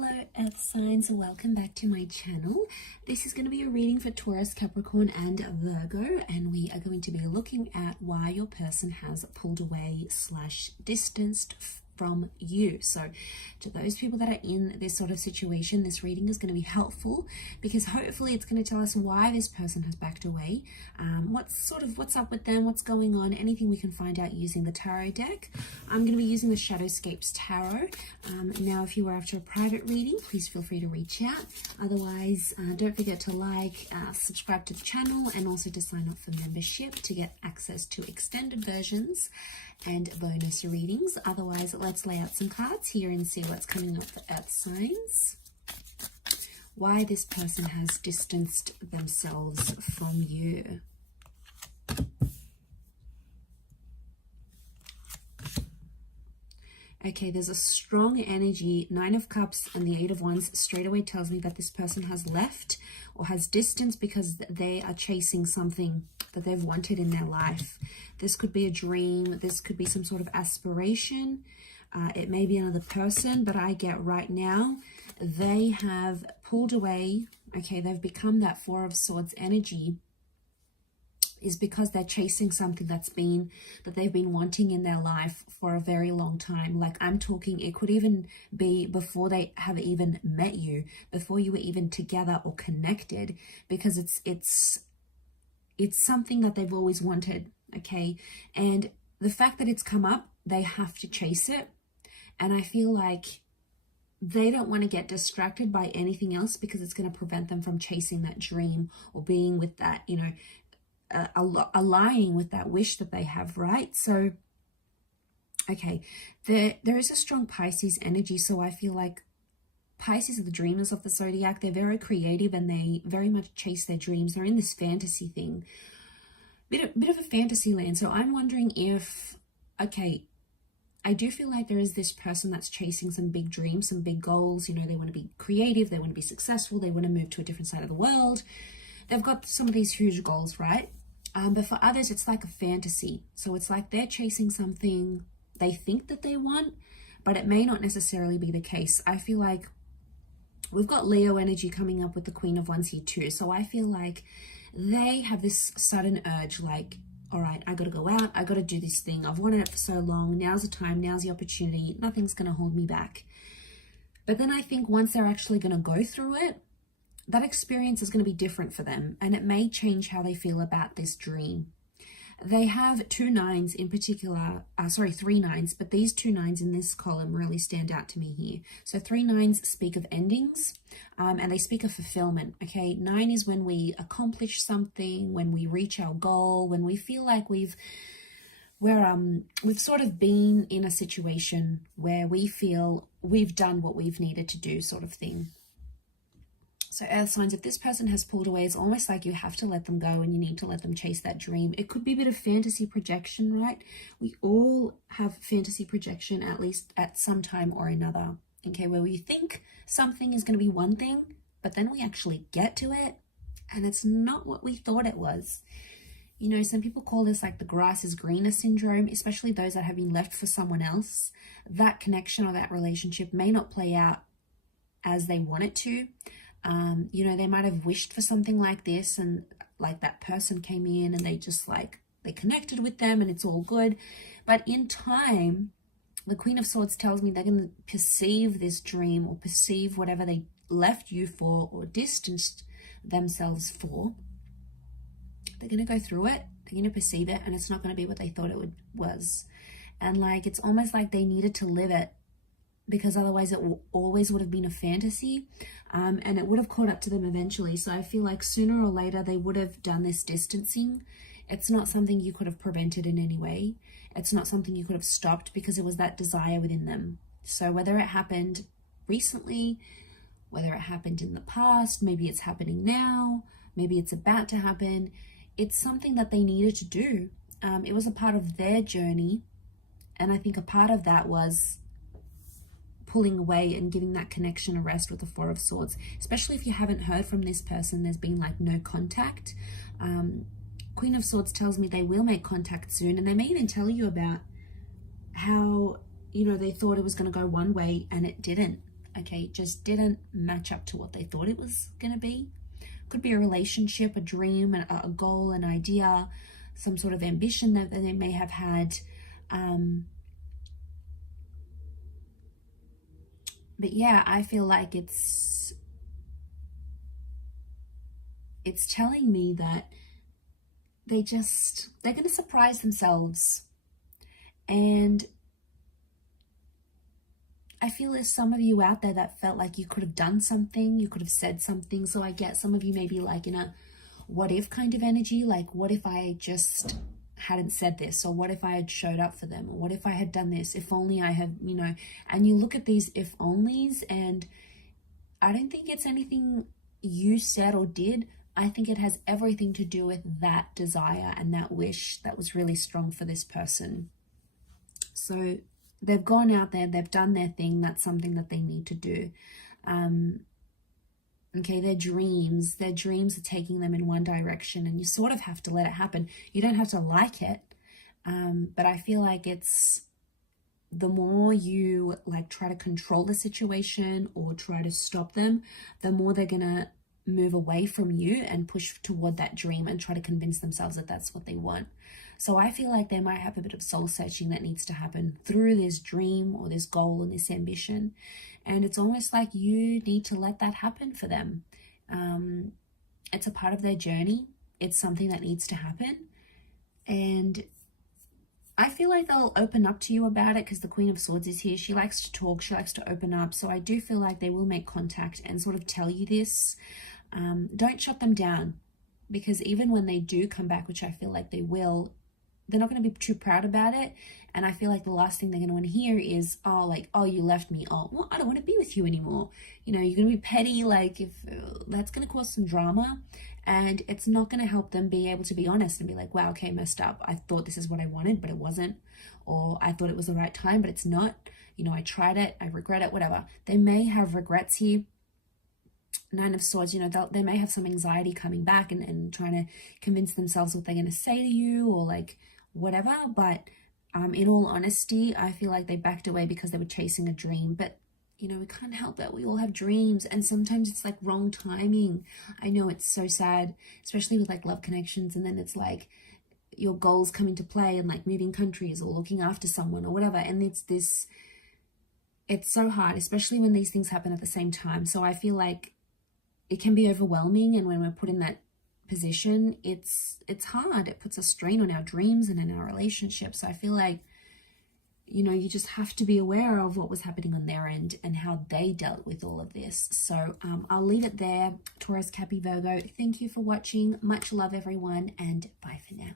Hello Earth signs, welcome back to my channel. This is going to be a reading for Taurus, Capricorn and Virgo, and we are going to be looking at why your person has pulled away / distanced from you. So to those people that are in this sort of situation, this reading is going to be helpful because hopefully it's going to tell us why this person has backed away, what's up with them, what's going on, anything we can find out using the tarot deck. I'm going to be using the Shadowscapes Tarot. Now if you are after a private reading, please feel free to reach out. Otherwise, don't forget to like, subscribe to the channel, and also to sign up for membership to get access to extended versions and bonus readings. Otherwise, let's lay out some cards here and see what's coming up for Earth signs. Why this person has distanced themselves from you. Okay, there's a strong energy. 9 of Cups and the 8 of Wands straight away tells me that this person has left or has distanced because they are chasing something that they've wanted in their life. This could be a dream. This could be some sort of aspiration. It may be another person, but I get right now they have pulled away. Okay, they've become that 4 of Swords energy is because they're chasing something that they've been wanting in their life for a very long time. Like I'm talking, it could even be before they have even met you, before you were even together or connected, because it's something that they've always wanted. Okay, and the fact that it's come up, they have to chase it. And I feel like they don't want to get distracted by anything else because it's going to prevent them from chasing that dream or being with that, you know, aligning with that wish that they have, right? So okay, there is a strong Pisces energy. So I feel like Pisces are the dreamers of the zodiac. They're very creative and they very much chase their dreams. They're in this fantasy thing, bit of a fantasy land. So I'm wondering if, okay, I do feel like there is this person that's chasing some big dreams, some big goals. You know, they want to be creative, they want to be successful, they want to move to a different side of the world. They've got some of these huge goals, right? But for others, it's like a fantasy. So it's like they're chasing something they think that they want, but it may not necessarily be the case. I feel like we've got Leo energy coming up with the Queen of Wands here too. So I feel like they have this sudden urge, like, all right, I got to go out. I got to do this thing. I've wanted it for so long. Now's the time. Now's the opportunity. Nothing's going to hold me back. But then I think once they're actually going to go through it, that experience is going to be different for them, and it may change how they feel about this dream. They have 2 9s in particular, 3 9s, but these 2 9s in this column really stand out to me here. So 3 9s speak of endings, and they speak of fulfillment. Okay, 9 is when we accomplish something, when we reach our goal, when we feel like we've sort of been in a situation where we feel we've done what we've needed to do, sort of thing. So Earth signs, if this person has pulled away, it's almost like you have to let them go and you need to let them chase that dream. It could be a bit of fantasy projection, right? We all have fantasy projection, at least at some time or another. Okay, where we think something is going to be one thing, but then we actually get to it and it's not what we thought it was. You know, some people call this like the grass is greener syndrome, especially those that have been left for someone else. That connection or that relationship may not play out as they want it to. You know, they might have wished for something like this, and like that person came in and they just like, they connected with them and it's all good. But in time, the Queen of Swords tells me they're going to perceive this dream or perceive whatever they left you for or distanced themselves for. They're going to go through it. They're going to perceive it, and it's not going to be what they thought it was. And like, it's almost like they needed to live it, because otherwise it always would have been a fantasy, and it would have caught up to them eventually. So I feel like sooner or later they would have done this distancing. It's not something you could have prevented in any way. It's not something you could have stopped because it was that desire within them. So whether it happened recently, whether it happened in the past, maybe it's happening now, maybe it's about to happen, it's something that they needed to do. It was a part of their journey, and I think a part of that was pulling away and giving that connection a rest with the 4 of Swords. Especially if you haven't heard from this person, there's been like no contact. Queen of Swords tells me they will make contact soon, and they may even tell you about how, you know, they thought it was going to go one way and it didn't. okay? It just didn't match up to what they thought it was going to be. Could be a relationship, a dream, a goal, an idea, some sort of ambition that they may have had. But yeah, I feel like it's telling me that they're going to surprise themselves. And I feel there's some of you out there that felt like you could have done something, you could have said something. So I get some of you maybe like in a what if kind of energy, like what if I just hadn't said this, or what if I had showed up for them, or what if I had done this, if only I had, you know. And you look at these if onlys, and I don't think it's anything you said or did. I think it has everything to do with that desire and that wish that was really strong for this person. So they've gone out there, they've done their thing. That's something that they need to do. Okay, their dreams are taking them in one direction, and you sort of have to let it happen. You don't have to like it, but I feel like it's the more you like try to control the situation or try to stop them, the more they're gonna move away from you and push toward that dream and try to convince themselves that that's what they want. So I feel like they might have a bit of soul searching that needs to happen through this dream or this goal and this ambition. And it's almost like you need to let that happen for them. It's a part of their journey. It's something that needs to happen. And I feel like they'll open up to you about it because the Queen of Swords is here. She likes to talk. She likes to open up. So I do feel like they will make contact and sort of tell you this. Don't shut them down, because even when they do come back, which I feel like they will, they're not going to be too proud about it. And I feel like the last thing they're going to want to hear is, oh, like, oh, you left me. Oh, well, I don't want to be with you anymore. You know, you're going to be petty. Like, if that's going to cause some drama, and it's not going to help them be able to be honest and be like, wow, okay, messed up. I thought this is what I wanted, but it wasn't. Or I thought it was the right time, but it's not. You know, I tried it. I regret it, whatever. They may have regrets here. Nine of Swords, you know, they may have some anxiety coming back and trying to convince themselves what they're going to say to you or like whatever. But in all honesty, I feel like they backed away because they were chasing a dream. But, you know, we can't help it. We all have dreams, and sometimes it's like wrong timing. I know it's so sad, especially with like love connections. And then it's like your goals come into play and like moving countries or looking after someone or whatever. And it's so hard, especially when these things happen at the same time. So I feel like it can be overwhelming, and when we're put in that position, it's hard. It puts a strain on our dreams and in our relationships. So I feel like, you know, you just have to be aware of what was happening on their end and how they dealt with all of this. So I'll leave it there. Taurus, Cappy, Virgo, thank you for watching. Much love, everyone, and bye for now.